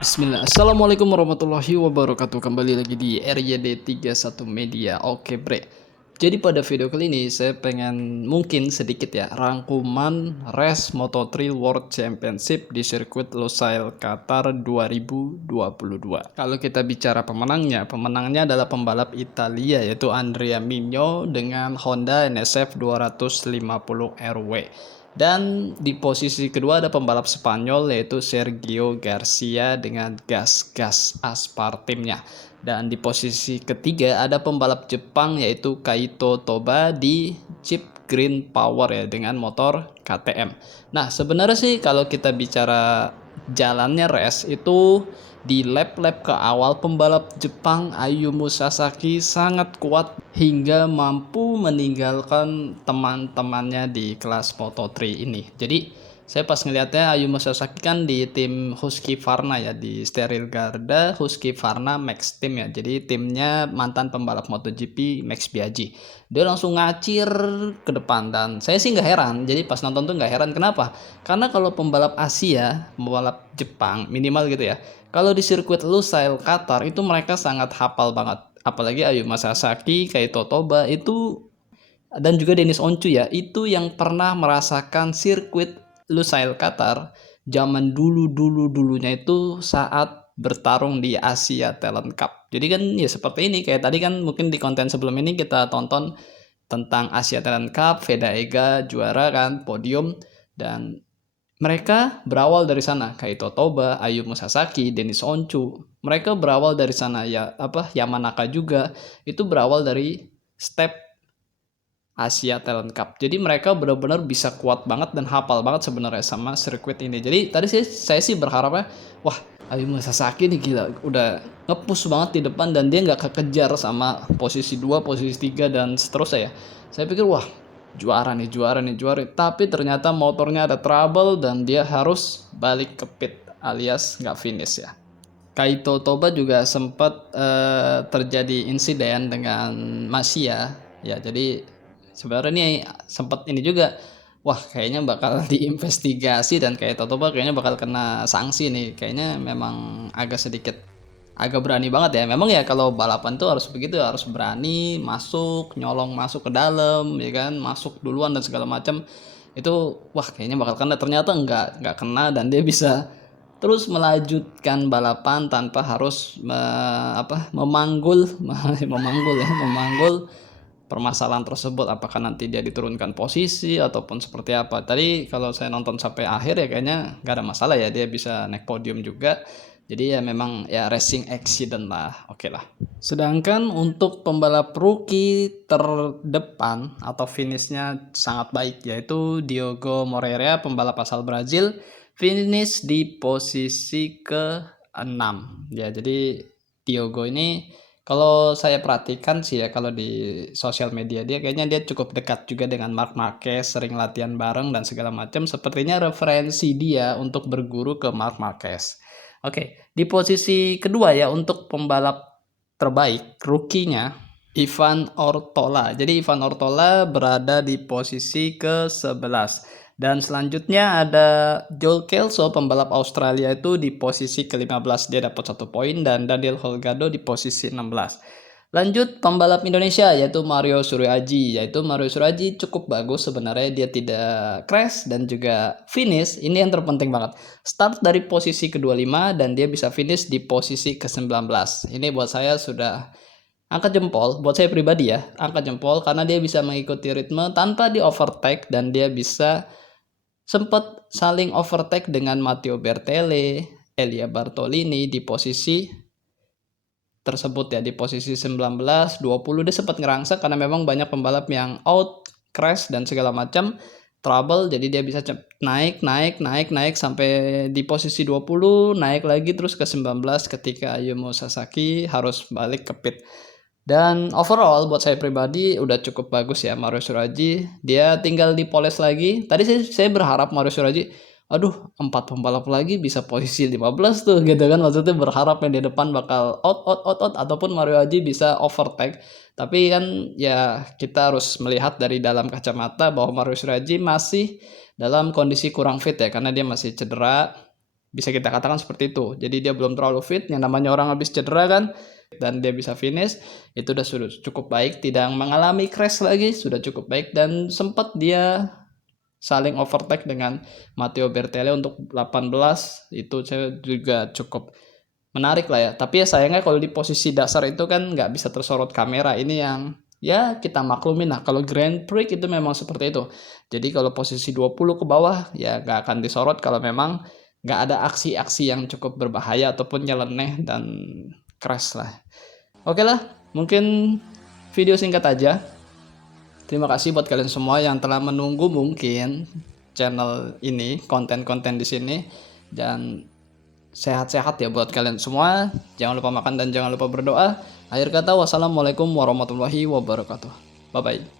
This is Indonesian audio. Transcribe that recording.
Bismillah. Assalamualaikum warahmatullahi wabarakatuh. Kembali lagi di RYD 31 Media. Oke, Bre. Jadi pada video kali ini saya pengen mungkin sedikit ya rangkuman race Moto3 World Championship di sirkuit Lusail Qatar 2022. Kalau kita bicara pemenangnya adalah pembalap Italia yaitu Andrea Migno dengan Honda NSF 250 RW. Dan di posisi kedua ada pembalap Spanyol yaitu Sergio Garcia dengan gas-gas Aspartimnya. Dan di posisi ketiga ada pembalap Jepang yaitu Kaito Toba di Jeep Green Power ya dengan motor KTM. Nah sebenarnya sih kalau kita bicara jalannya race itu di lap-lap ke awal pembalap Jepang Ayumu Sasaki sangat kuat hingga mampu meninggalkan teman-temannya di kelas Moto3 ini. Jadi saya pas ngelihatnya Ayumu Sasaki kan di tim Husqvarna ya, di Steril Garda Husqvarna Max Team ya. Jadi timnya mantan pembalap MotoGP Max Biaggi. Dia langsung ngacir ke depan dan saya sih nggak heran. Jadi pas nonton tuh nggak heran, kenapa? Karena kalau pembalap Asia, pembalap Jepang minimal gitu ya, kalau di sirkuit Lusail Qatar itu mereka sangat hafal banget. Apalagi Ayuma Sasaki, Kaito Toba itu dan juga Dennis Oncu ya, itu yang pernah merasakan sirkuit Lusail Qatar zaman dulunya itu saat bertarung di Asia Talent Cup. Jadi kan ya seperti ini, kayak tadi kan mungkin di konten sebelum ini kita tonton tentang Asia Talent Cup, Veda Ega juara kan, podium, dan mereka berawal dari sana, Kaito Toba, Ayumu Sasaki, Dennis Oncu. Mereka berawal dari sana ya, Yamanaka juga itu berawal dari step Asia Talent Cup. Jadi mereka benar-benar bisa kuat banget dan hafal banget sebenarnya sama sirkuit ini. Jadi tadi saya sih berharapnya, wah Ayumu Sasaki nih gila, udah nge-push banget di depan dan dia nggak kekejar sama posisi 2, posisi 3 dan seterusnya ya. Saya pikir wah juara nih, juara nih, juara. Tapi ternyata motornya ada trouble dan dia harus balik ke pit alias nggak finish ya. Kaito Toba juga sempat terjadi insiden dengan Masia ya, jadi sebenarnya ini sempat ini juga, wah kayaknya bakal diinvestigasi dan Kaito Toba kayaknya bakal kena sanksi nih, kayaknya memang agak berani banget ya. Memang ya kalau balapan tuh harus begitu, harus berani masuk, nyolong masuk ke dalam ya kan, masuk duluan dan segala macam. Itu wah kayaknya bakal kena, ternyata enggak kena dan dia bisa terus melanjutkan balapan tanpa harus memanggul memanggul permasalahan tersebut, apakah nanti dia diturunkan posisi ataupun seperti apa. Tadi kalau saya nonton sampai akhir ya kayaknya nggak ada masalah ya, dia bisa naik podium juga. Jadi ya memang ya racing accident lah, oke lah. Sedangkan untuk pembalap rookie terdepan atau finishnya sangat baik yaitu Diogo Moreira, pembalap asal Brazil, finish di posisi ke-6 ya. Jadi Diogo ini kalau saya perhatikan sih ya, kalau di sosial media dia kayaknya dia cukup dekat juga dengan Marc Marquez, sering latihan bareng dan segala macam. Sepertinya referensi dia untuk berguru ke Marc Marquez. Oke, di posisi kedua ya untuk pembalap terbaik, rookie-nya Ivan Ortola. Jadi Ivan Ortola berada di posisi ke-11. Dan selanjutnya ada Joel Kelso, pembalap Australia itu di posisi ke-15, dia dapat 1 poin, dan Daniel Holgado di posisi 16. Lanjut pembalap Indonesia yaitu Mario Suryaji. Yaitu Mario Suryaji cukup bagus sebenarnya, dia tidak crash dan juga finish. Ini yang terpenting banget. Start dari posisi ke-25 dan dia bisa finish di posisi ke-19. Ini buat saya sudah angkat jempol, buat saya pribadi ya, angkat jempol karena dia bisa mengikuti ritme tanpa di overtake dan dia bisa sempat saling overtake dengan Matteo Bertele, Elia Bartolini di posisi tersebut ya, di posisi 19, 20 dia sempat ngerangsek karena memang banyak pembalap yang out, crash dan segala macam, trouble, jadi dia bisa naik sampai di posisi 20, naik lagi terus ke 19 ketika Ayumu Sasaki harus balik ke pit. Dan overall buat saya pribadi udah cukup bagus ya Mario Suraji. Dia tinggal dipoles lagi. Tadi saya berharap Mario Suraji, aduh 4 pembalap lagi bisa posisi 15 tuh gitu kan. Maksudnya berharap yang di depan bakal out ataupun Mario Haji bisa overtake. Tapi kan ya kita harus melihat dari dalam kacamata bahwa Mario Suraji masih dalam kondisi kurang fit ya karena dia masih cedera. bisa kita katakan seperti itu. Jadi dia belum terlalu fit, yang namanya orang habis cedera kan, dan dia bisa finish, itu sudah cukup baik, tidak mengalami crash lagi, sudah cukup baik. Dan sempat dia saling overtake dengan Matteo Bertelli untuk 18, itu saya juga cukup menarik lah ya. Tapi ya sayangnya kalau di posisi dasar itu kan nggak bisa tersorot kamera, ini yang ya kita maklumin lah. Kalau Grand Prix itu memang seperti itu. Jadi kalau posisi 20 ke bawah ya nggak akan disorot kalau memang nggak ada aksi-aksi yang cukup berbahaya ataupun nyeleneh dan crash lah. Oke lah, mungkin video singkat aja. Terima kasih buat kalian semua yang telah menunggu mungkin channel ini, konten-konten di sini. Dan sehat-sehat ya buat kalian semua. Jangan lupa makan dan jangan lupa berdoa. Akhir kata, wassalamualaikum warahmatullahi wabarakatuh. Bye bye.